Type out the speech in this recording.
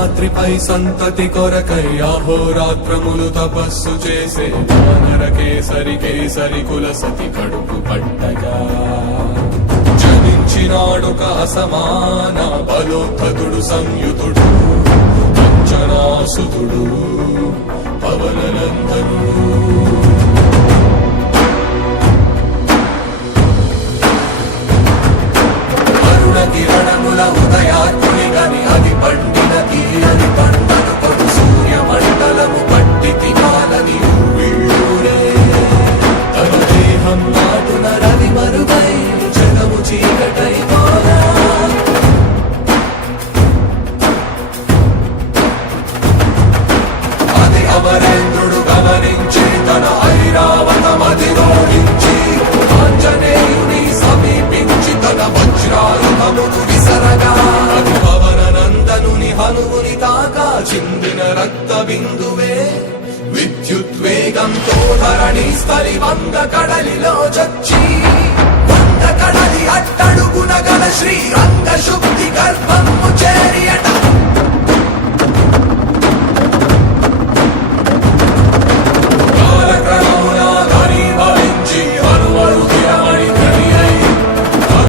శేషాద్రిపై సంతతి కొరకై అహోరాత్రములు తపస్సు చేసే వానర కేసరి కేసరి కుల సతి కడుపు పట్టగా జనించినాడొక అసమాన బలోద్ధతుడు సంయుతుడు అంజనాసుతుడు పవననందనుడు. కిరణముల ఉదయాత్ముని గని అది పండిన తీయని పంటను కొడు సూర్యమండలము పట్టి తినాలని వీళ్ళూరే తన దేహం నాటున రవి మరుగై జగము చీకటై పోరా. అది అమరేంద్రుడు గమనించి తన ఐరావతమది రోహించి ఆంజనేయుని సమీపించి తన వజ్రాయుధమును విసరగా అది పవననందనుని హనువుని తాకా చిందిన రక్త బిందువే విద్యుద్వేగంతో ధరణి స్థలి వంగ కడలిలో చచ్చి